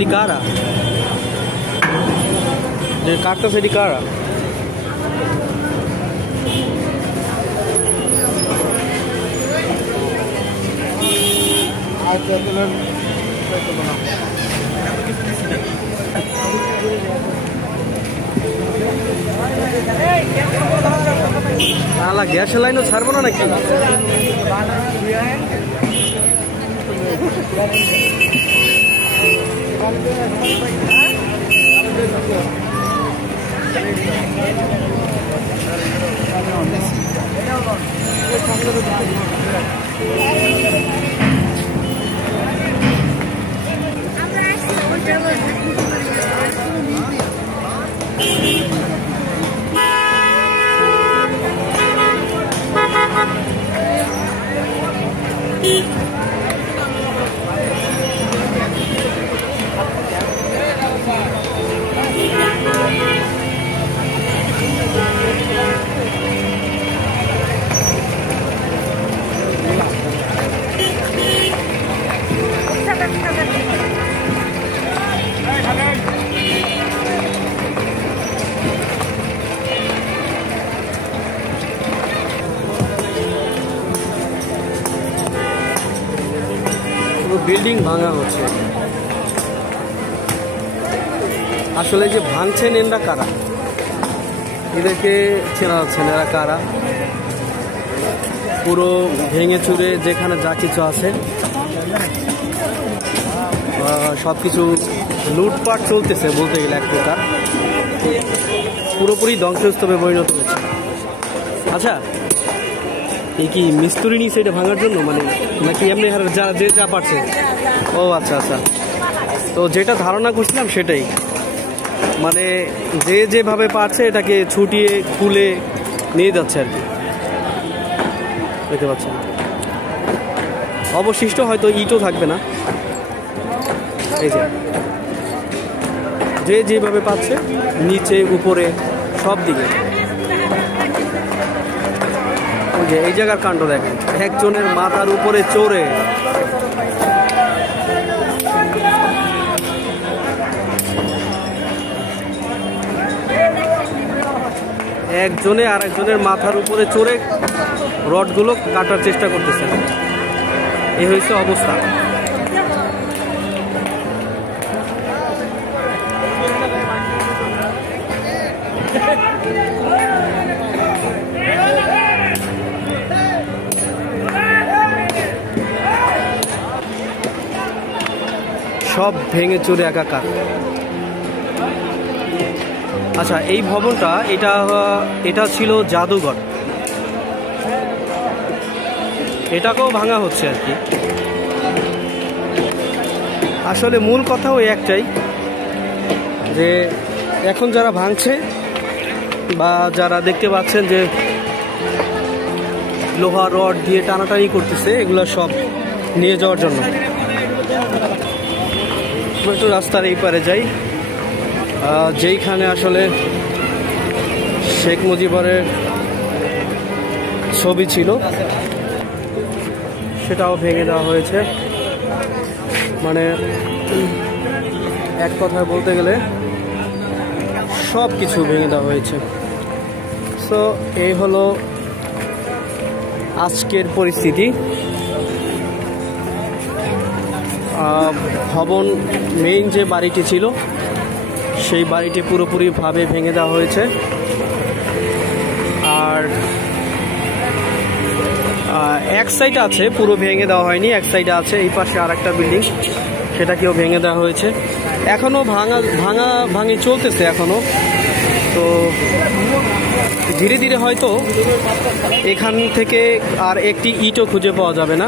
Di cara. De carta se di cara. Ala gas line o ছাড়বো না নাকি? Building ভাঙা হচ্ছে। আসলে যে ভাঙছেন এরা কারা, এদেরকে চেনা যাচ্ছে না, এরা কারা। পুরো ভেঙে চুরে যেখানে যা কিছু আছে সবকিছু লুটপাট চলতেছে বলতে গেলে এক প্রকার, পুরোপুরি ধ্বংসস্তূপে পরিণত হয়েছে। আচ্ছা, এই কি মিস্ত্রি নিয়েছে এটা ভাঙার জন্য, মানে নাকি এমনি যারা যে যা পারছে? ও আচ্ছা আচ্ছা, তো যেটা ধারণা করছিলাম সেটাই, মানে যে যেভাবে পারছে এটাকে ছুটিয়ে খুলে নিয়ে যাচ্ছে আর কি, দেখতে পাচ্ছেন। অবশিষ্ট হয়তো ইটও থাকবে না, এই যে যেভাবে পাচ্ছে নিচে উপরে সব দিকে। এই জায়গার কাণ্ড দেখেন, একজনের মাথার উপরে চড়ে একজনে আর একজনের মাথার উপরে চড়ে রডগুলো কাটার চেষ্টা করতেছে। এই হয়েছে অবস্থা। সব ভেঙে চুরে একাকার। আচ্ছা, এই ভবনটা এটা ছিল জাদুঘর, এটাকেও ভাঙা হচ্ছে আর কি। আসলে মূল কথা ওই একটাই, যে এখন যারা ভাঙছে বা যারা দেখতে পাচ্ছেন যে লোহা রড দিয়ে টানাটানি করতেছে, এগুলো সব নিয়ে যাওয়ার জন্য। একটু রাস্তার এই পারে যাই, যেইখানে আসলে শেখ মুজিবুরের ছবি ছিল সেটাও ভেঙে দেওয়া হয়েছে। মানে এক কথায় বলতে গেলে সব কিছু ভেঙে দেওয়া হয়েছে। সো এই হলো আজকের পরিস্থিতি। ভবন মেইন যে বাড়িটি ছিল সেই বাড়িটি পুরোপুরিভাবে ভেঙে দেওয়া হয়েছে। আর এক সাইড আছে পুরো ভেঙে দেওয়া হয়নি, এক সাইডে আছে এই পাশে আর একটা বিল্ডিং, সেটাকেও ভেঙে দেওয়া হয়েছে। এখনও ভাঙি চলতেছে এখনও। তো ধীরে ধীরে হয়তো এখান থেকে আর একটি ইটও খুঁজে পাওয়া যাবে না।